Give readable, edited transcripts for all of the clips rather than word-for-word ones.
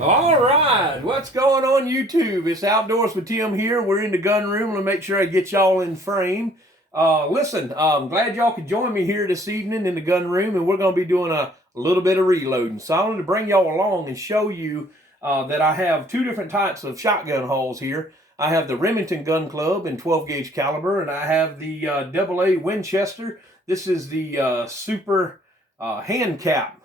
All right, what's going on YouTube? It's Outdoors with Tim here. We're in the gun room. Let me make sure I get y'all in frame. Listen, I'm glad y'all could join me here this evening in the gun room, and we're going to be doing a little bit of reloading. So I wanted to bring y'all along and show you that I have two different types of shotgun holes here. I have the Remington Gun Club in 12 gauge caliber, and I have the AA Winchester. This is the super hand cap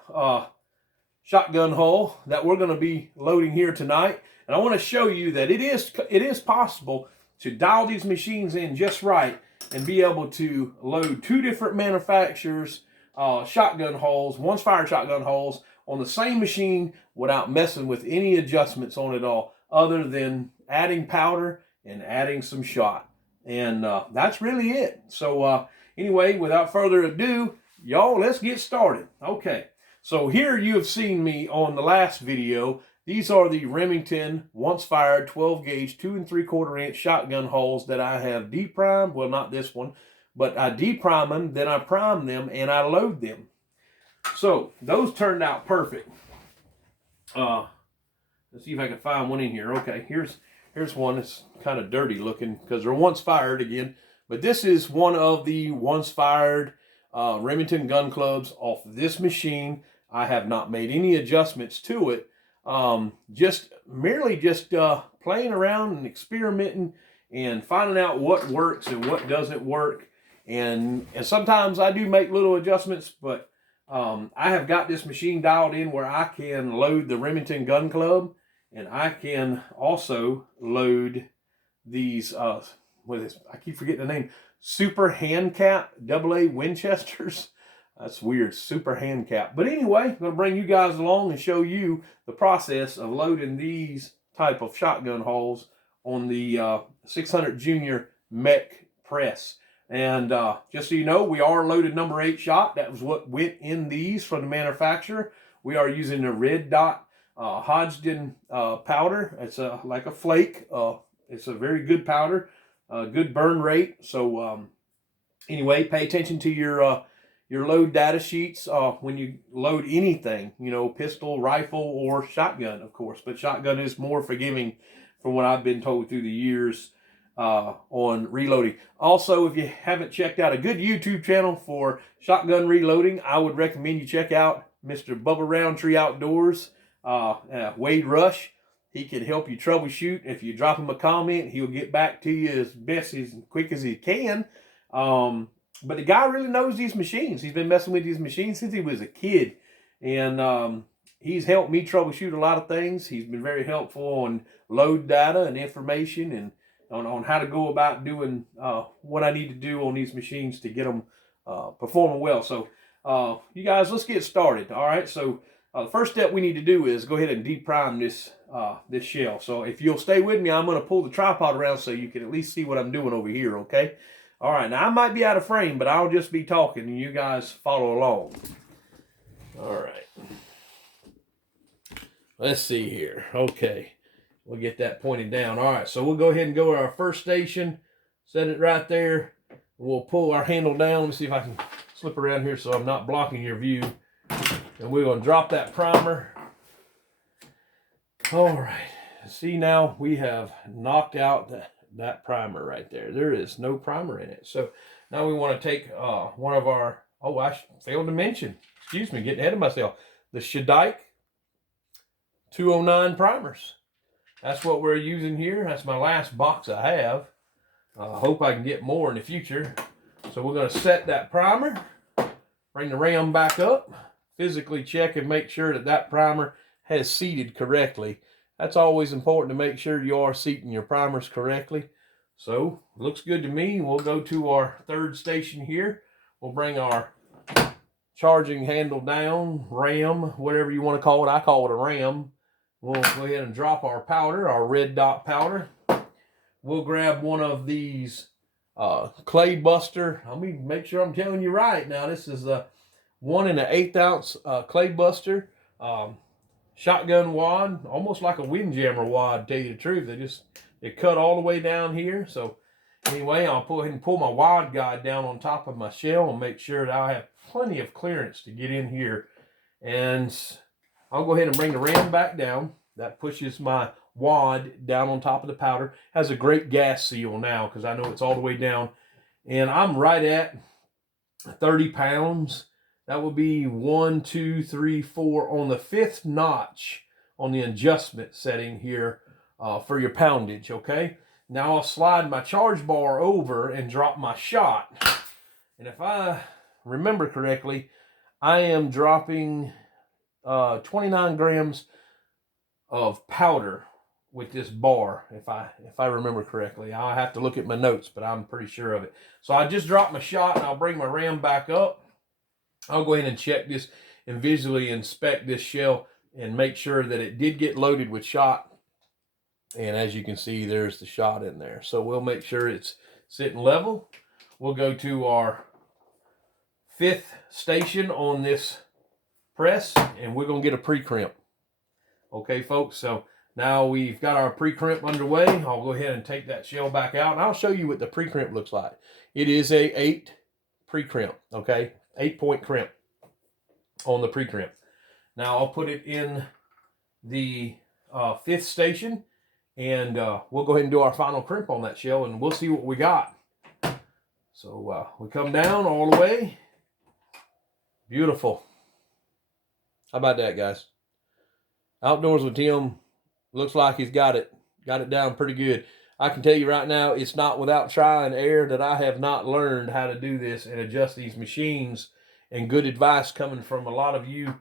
shotgun hole that we're going to be loading here tonight. And I want to show you that it is possible to dial these machines in just right and be able to load two different manufacturers shotgun holes, once fired shotgun holes on the same machine without messing with any adjustments on it all other than adding powder and adding some shot. And that's really it. So anyway, without further ado, y'all, let's get started. Okay. So here you have seen me on the last video. These are the Remington once fired 12 gauge 2 3/4 inch shotgun holes that I have deprimed. Well, not this one, but I deprime them, then I prime them, and I load them. So those turned out perfect. Let's see if I can find one in here. Okay, here's one that's kind of dirty looking because they're once fired again. But this is one of the once fired Remington gun clubs off this machine. I have not made any adjustments to it. Just merely playing around and experimenting and finding out what works and what doesn't work. And sometimes I do make little adjustments, but I have got this machine dialed in where I can load the Remington Gun Club, and I can also load these, I keep forgetting the name, Super Hand Cap AA Winchesters. That's weird, Super Hand Cap. But anyway, I'm going to bring you guys along and show you the process of loading these type of shotgun holes on the 600 Junior Mech press. And just so you know, we are loaded number 8 shot. That was what went in these from the manufacturer. We are using the Red Dot Hodgdon powder. It's like a flake. It's a very good powder, good burn rate. So anyway, pay attention to your load data sheets when you load anything, you know, pistol, rifle, or shotgun, of course. But shotgun is more forgiving from what I've been told through the years on reloading. Also, if you haven't checked out a good YouTube channel for shotgun reloading, I would recommend you check out Mr. Bubba Roundtree Outdoors, Wade Rush. He can help you troubleshoot. If you drop him a comment, he'll get back to you as best as quick as he can. But the guy really knows these machines. He's been messing with these machines since he was a kid. And he's helped me troubleshoot a lot of things. He's been very helpful on load data and information and on how to go about doing what I need to do on these machines to get them performing well. So you guys, let's get started. All right. So the first step we need to do is go ahead and deprime this shell. So if you'll stay with me, I'm going to pull the tripod around so you can at least see what I'm doing over here. Okay. All right, now I might be out of frame, but I'll just be talking and you guys follow along. All right. Let's see here. Okay, we'll get that pointed down. All right, so we'll go ahead and go to our first station, set it right there. We'll pull our handle down. Let me see if I can slip around here so I'm not blocking your view. And we're going to drop that primer. All right, see now we have knocked out that primer right there. There is no primer in it. So now we want to take one of our, I failed to mention, excuse me, getting ahead of myself, the Shadike 209 primers. That's what we're using here. That's my last box I have. I hope I can get more in the future. So we're going to set that primer, bring the ram back up, physically check and make sure that primer has seated correctly. That's always important to make sure you are seating your primers correctly. So, looks good to me. We'll go to our third station here. We'll bring our charging handle down, ram, whatever you want to call it. I call it a ram. We'll go ahead and drop our powder, our Red Dot powder. We'll grab one of these Clay Buster. Let me make sure I'm telling you right. Now, this is a 1 1/8 ounce Clay Buster. Shotgun wad, almost like a Windjammer wad, to tell you the truth. They cut all the way down here. So anyway, I'll go ahead and pull my wad guide down on top of my shell and make sure that I have plenty of clearance to get in here. And I'll go ahead and bring the ram back down. That pushes my wad down on top of the powder. Has a great gas seal now because I know it's all the way down. And I'm right at 30 pounds. That would be 1, 2, 3, 4 on the 5th notch on the adjustment setting here for your poundage, okay? Now I'll slide my charge bar over and drop my shot. And if I remember correctly, I am dropping 29 grams of powder with this bar, if I remember correctly. I'll have to look at my notes, but I'm pretty sure of it. So I just dropped my shot, and I'll bring my ram back up. I'll go ahead and check this and visually inspect this shell and make sure that it did get loaded with shot. And as you can see, there's the shot in there. So we'll make sure it's sitting level. We'll go to our 5th station on this press, and we're going to get a pre-crimp. Okay, folks, so now we've got our pre-crimp underway. I'll go ahead and take that shell back out, and I'll show you what the pre-crimp looks like. It is a 8 pre-crimp, okay? 8-point crimp on the pre-crimp. Now I'll put it in the 5th station, and we'll go ahead and do our final crimp on that shell, and we'll see what we got. So we come down all the way. Beautiful. How about that, guys? Outdoors with Tim, looks like he's got it down pretty good. I can tell you right now, it's not without trial and error that I have not learned how to do this and adjust these machines, and good advice coming from a lot of you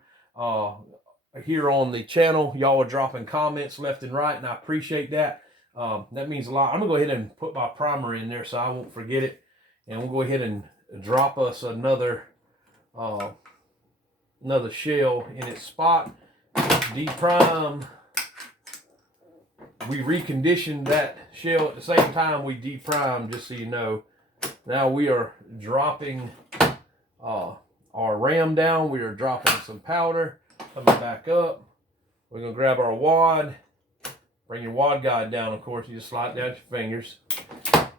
here on the channel. Y'all are dropping comments left and right, and I appreciate that. That means a lot. I'm gonna go ahead and put my primer in there so I won't forget it, and we'll go ahead and drop us another shell in its spot. Deprime. We reconditioned that shell at the same time we deprimed, just so you know. Now we are dropping our ram down. We are dropping some powder. Coming back up. We're going to grab our wad. Bring your wad guide down, of course. You just slide down your fingers.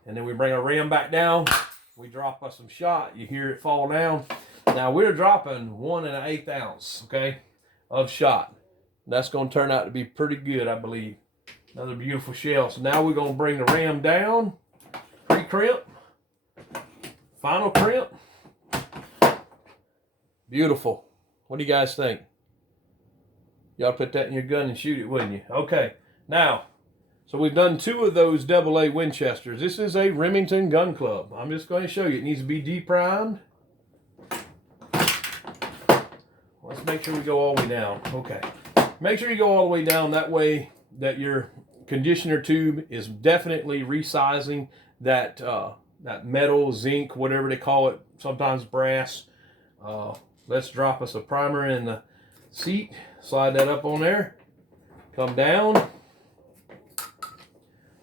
And then we bring our ram back down. We drop us some shot. You hear it fall down. Now we're dropping 1 1/8 ounce, okay, of shot. That's going to turn out to be pretty good, I believe. Another beautiful shell. So now we're going to bring the ram down. Pre-crimp. Final crimp. Beautiful. What do you guys think? Y'all put that in your gun and shoot it, wouldn't you? Okay. Now, so we've done 2 of those AA Winchesters. This is a Remington gun club. I'm just going to show you. It needs to be deprimed. Let's make sure we go all the way down. Okay. Make sure you go all the way down. That way that your conditioner tube is definitely resizing that that metal, zinc, whatever they call it, sometimes brass. Let's drop us a primer in the seat. Slide that up on there. Come down.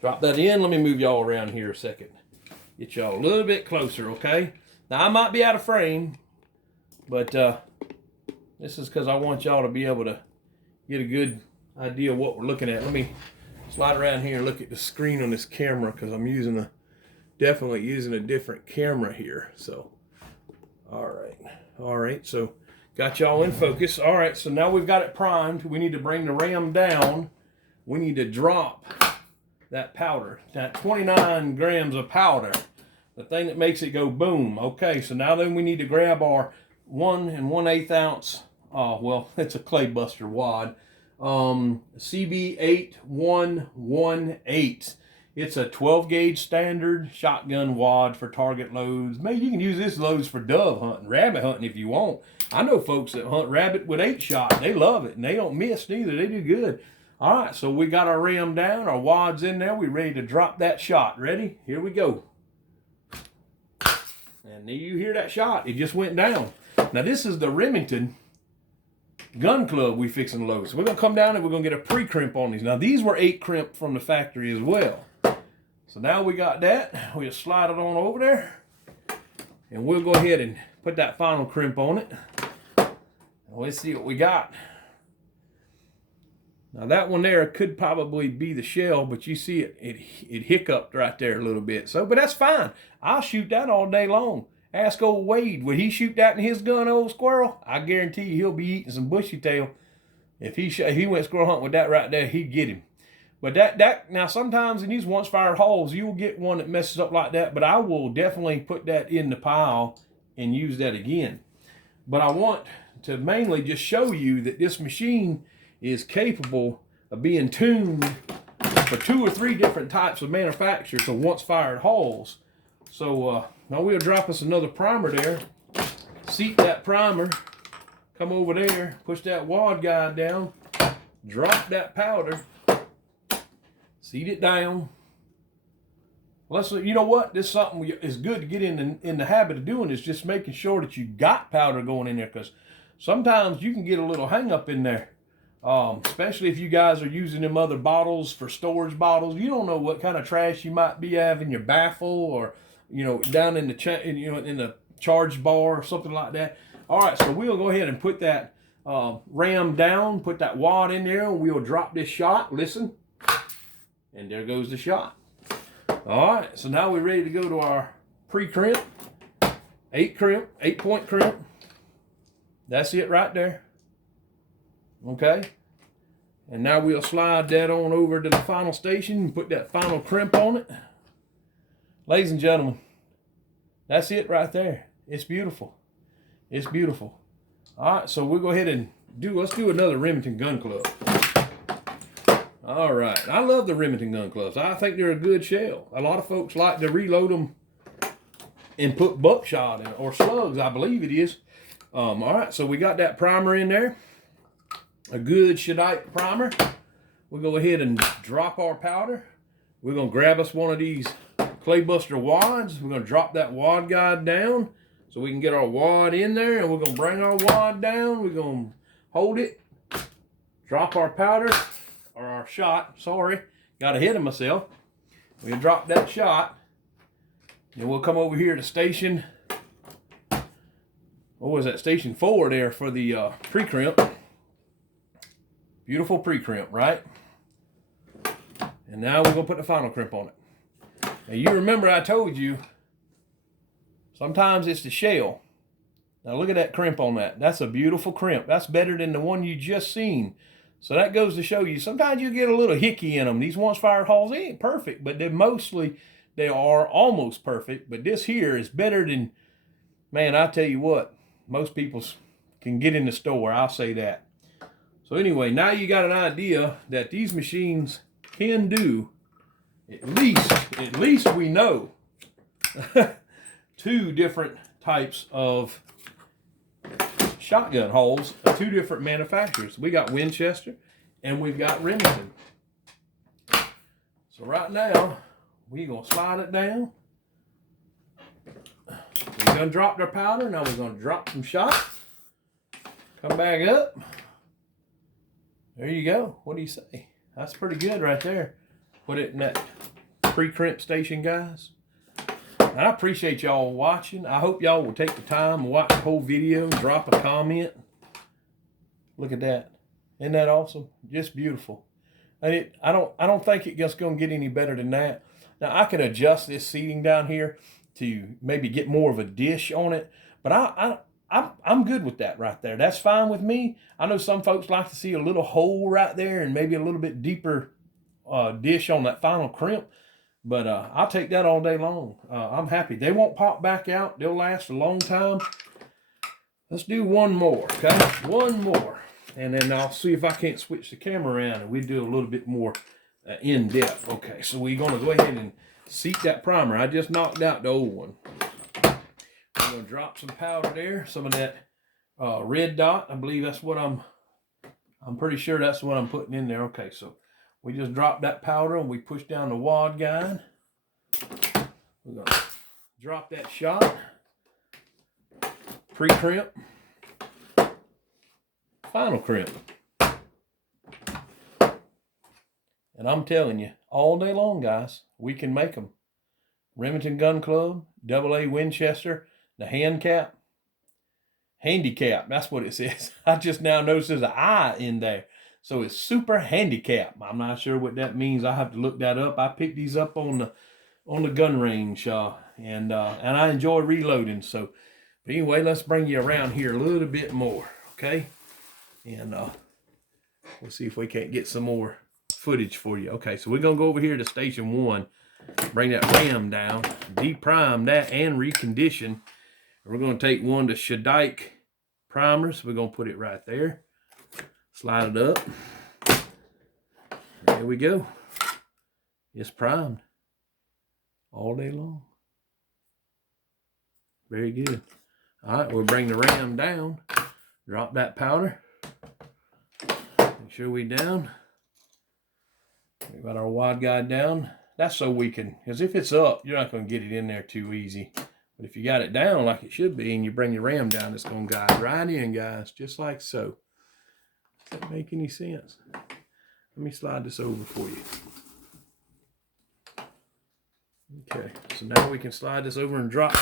Drop that in. Let me move y'all around here a second. Get y'all a little bit closer, okay? Now, I might be out of frame, but this is because I want y'all to be able to get a good idea of what we're looking at. Let me slide around here and look at the screen on this camera, because I'm definitely using a different camera here. So, all right, so got y'all in focus. All right, so now we've got it primed. We need to bring the ram down. We need to drop that powder, that 29 grams of powder, the thing that makes it go boom. Okay, so now then we need to grab our 1 1/8 ounce, well, it's a Clay Buster wad, CB8118. It's a 12 gauge standard shotgun wad for target loads. Maybe you can use this loads for dove hunting, rabbit hunting if you want. I know folks that hunt rabbit with 8 shot. They love it, and they don't miss neither. They do good. All right, so we got our ram down, our wad's in there. We're ready to drop that shot. Ready? Here we go. And you hear that shot. It just went down. Now, this is the Remington gun club we fixing to load. So we're going to come down and we're going to get a pre-crimp on these. Now, these were 8 crimp from the factory as well. So now we got that. We'll slide it on over there. And we'll go ahead and put that final crimp on it. Let's see what we got. Now that one there could probably be the shell, but you see it hiccuped right there a little bit. So, but that's fine. I'll shoot that all day long. Ask old Wade, would he shoot that in his gun, old squirrel? I guarantee you he'll be eating some bushy tail. If he went squirrel hunting with that right there, he'd get him. But that now sometimes in these once fired holes, you'll get one that messes up like that. But I will definitely put that in the pile and use that again. But I want to mainly just show you that this machine is capable of being tuned for 2 or 3 different types of manufacturers of once fired holes. So now we'll drop us another primer there. Seat that primer. Come over there, push that wad guide down, drop that powder, seat it down. You know what? This is something is good to get in the habit of doing, is just making sure that you got powder going in there, because sometimes you can get a little hang up in there, especially if you guys are using them other bottles for storage bottles. You don't know what kind of trash you might be having in your baffle, or down in the in the charge bar or something like that. All right, so we'll go ahead and put that ram down, put that wad in there, and we'll drop this shot. Listen, and there goes the shot. All right, so now we're ready to go to our pre-crimp, 8-point crimp. That's it right there. Okay, and now we'll slide that on over to the final station and put that final crimp on it. Ladies and gentlemen, that's it right there. It's beautiful. It's beautiful. All right, so we'll go ahead and let's do another Remington gun club. All right, I love the Remington gun clubs. I think they're a good shell. A lot of folks like to reload them and put buckshot in it, or slugs, I believe it is. All right, so we got that primer in there, a good Shadite primer. We'll go ahead and drop our powder. We're gonna grab us one of these Claybuster wads. We're gonna drop that wad guide down, so we can get our wad in there, and we're going to bring our wad down. We're going to hold it, drop our powder, or our shot, sorry. Got ahead of myself. We'll drop that shot, and we'll come over here to station, what was that, station 4 there for the pre-crimp. Beautiful pre-crimp, right? And now we're going to put the final crimp on it. Now you remember I told you, sometimes it's the shell. Now look at that crimp on that. That's a beautiful crimp. That's better than the one you just seen. So that goes to show you, sometimes you get a little hickey in them. These once fired holes, they ain't perfect, but they are almost perfect. But this here is better than, man, I tell you what, most people can get in the store. I'll say that. So anyway, now you got an idea that these machines can do, at least we know, 2 different types of shotgun holes, 2 different manufacturers. We got Winchester and we've got Remington. So right now, we're going to slide it down. We're going to drop their powder. Now we're going to drop some shots. Come back up. There you go. What do you say? That's pretty good right there. Put it in that pre-crimp station, guys. I appreciate y'all watching. I hope y'all will take the time and watch the whole video and drop a comment. Look at that. Isn't that awesome? Just beautiful. And I don't think it's just going to get any better than that. Now I can adjust this seating down here to maybe get more of a dish on it, but I'm good with that right there. That's fine with me. I know some folks like to see a little hole right there and maybe a little bit deeper dish on that final crimp. But I'll take that all day long. I'm happy. They won't pop back out. They'll last a long time. Let's do one more, okay? One more. And then I'll see if I can't switch the camera around and we do a little bit more in-depth. Okay, so we're going to go ahead and seat that primer. I just knocked out the old one. I'm going to drop some powder there. Some of that red dot. I believe that's what I'm pretty sure that's what I'm putting in there. Okay, so we just drop that powder and we push down the wad guide. We're going to drop that shot. Pre-crimp. Final crimp. And I'm telling you, all day long, guys, we can make them. Remington Gun Club, AA Winchester, the handicap. Handicap, that's what it says. I just now noticed there's an I in there. So it's super handicap. I'm not sure what that means. I have to look that up. I picked these up on the gun range, and I enjoy reloading. So, but anyway, let's bring you around here a little bit more, okay? And We'll see if we can't get some more footage for you. Okay, so we're gonna go over here to station 1, bring that ram down, deprime that and recondition. We're gonna take one to Shadike primers. We're gonna put it right there. Slide it up. There we go. It's primed all day long. Very good. All right, we'll bring the ram down. Drop that powder. Make sure we down. We got our wad guide down. That's so we can, because if it's up, you're not going to get it in there too easy. But if you got it down like it should be and you bring your ram down, it's going to guide right in, guys, just like so. Does that make any sense? Let me slide this over for you. Okay, so now we can slide this over and drop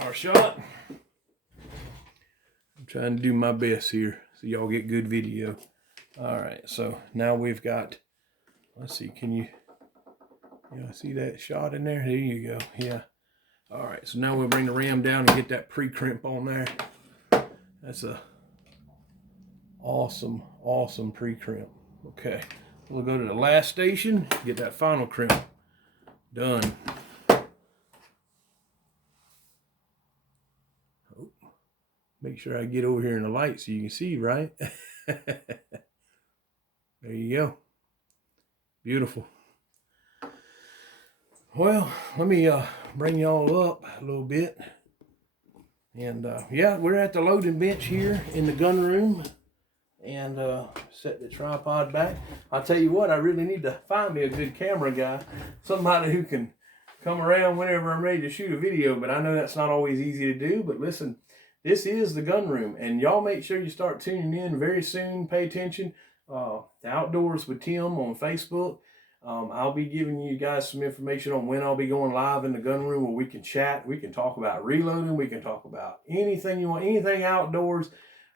our shot. I'm trying to do my best here so y'all get good video. All right, so now we've got, let's see, can you see that shot in there? There you go, yeah. All right, so now we'll bring the ram down and get that pre-crimp on there. That's a awesome, awesome pre-crimp. Okay, we'll go to the last station, get that final crimp done. Oh, make sure I get over here in the light so you can see, right? There you go. Beautiful. Well, let me bring y'all up a little bit. And yeah, we're at the loading bench here in the gun room. And set the tripod back. I'll tell you what, I really need to find me a good camera guy. Somebody who can come around whenever I'm ready to shoot a video. But I know that's not always easy to do. But listen, this is the gun room. And y'all make sure you start tuning in very soon. Pay attention. The Outdoors with Tim on Facebook. I'll be giving you guys some information on when I'll be going live in the gun room where we can chat. We can talk about reloading. We can talk about anything you want, anything outdoors.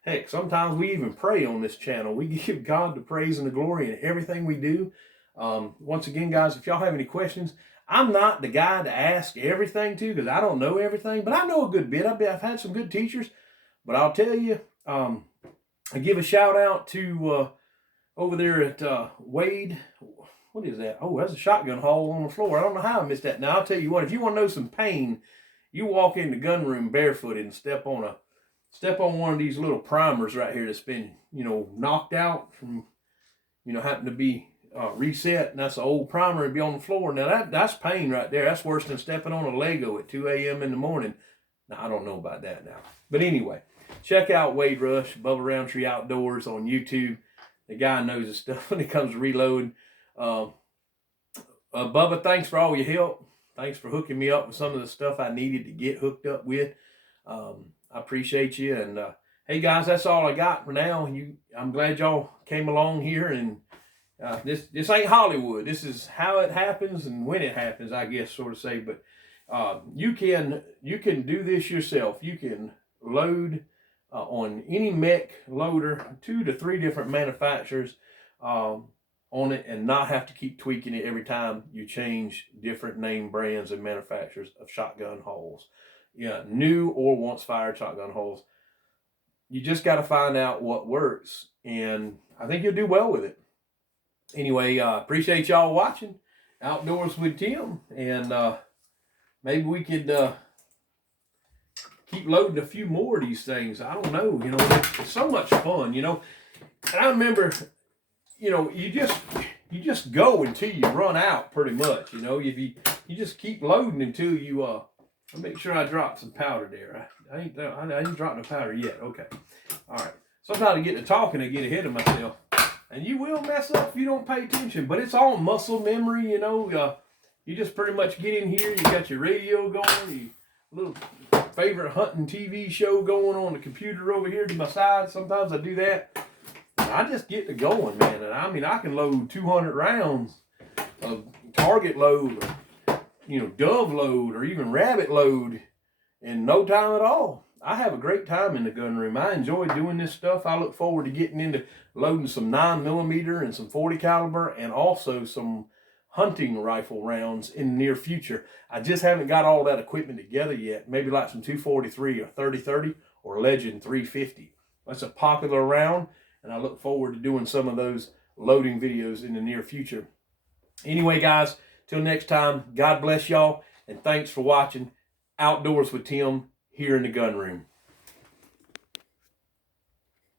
Heck, sometimes we even pray on this channel. We give God the praise and the glory in everything we do. Once again, guys, if y'all have any questions, I'm not the guy to ask everything to because I don't know everything, but I know a good bit. I've had some good teachers, but I'll tell you, I give a shout out to over there at Wade. What is that? Oh, that's a shotgun hole on the floor. I don't know how I missed that. Now, I'll tell you what, if you want to know some pain, you walk in the gun room barefooted and step on one of these little primers right here that's been, knocked out from, having to be reset. And that's an old primer and be on the floor. Now, that's pain right there. That's worse than stepping on a Lego at 2 a.m. in the morning. Now, I don't know about that now. But anyway, check out Wade Rush, Bubba Roundtree Outdoors on YouTube. The guy knows his stuff when it comes to reloading. Bubba, thanks for all your help. Thanks for hooking me up with some of the stuff I needed to get hooked up with. I appreciate you. And hey, guys, that's all I got for now. I'm glad y'all came along here. And this ain't Hollywood. This is how it happens and when it happens, I guess, sort of say. But you can do this yourself. You can load on any mech loader, 2 to 3 different manufacturers on it, and not have to keep tweaking it every time you change different name brands and manufacturers of shotgun holes. Yeah, new or once fired shotgun holes. You just got to find out what works, and I think you'll do well with it. Anyway, appreciate y'all watching Outdoors with Tim, and maybe we could keep loading a few more of these things. I don't know, it's so much fun, And I remember, you just go until you run out, pretty much. If you just keep loading until you I'll make sure I drop some powder there. I ain't dropped no powder yet. Okay. All right. Sometimes I get to talking and get ahead of myself. And you will mess up if you don't pay attention. But it's all muscle memory, You just pretty much get in here. You got your radio going. Your little favorite hunting TV show going on the computer over here to my side. Sometimes I do that. I just get to going, man. And I can load 200 rounds of target load, dove load, or even rabbit load in no time at all. I have a great time in the gun room. I enjoy doing this stuff. I look forward to getting into loading some 9mm and some 40 caliber and also some hunting rifle rounds in the near future. I just haven't got all that equipment together yet. Maybe like some 243 or 30-30 or Legend 350. That's a popular round. and I look forward to doing some of those loading videos in the near future. Anyway, guys, till next time, God bless y'all, and thanks for watching Outdoors with Tim here in the gun room.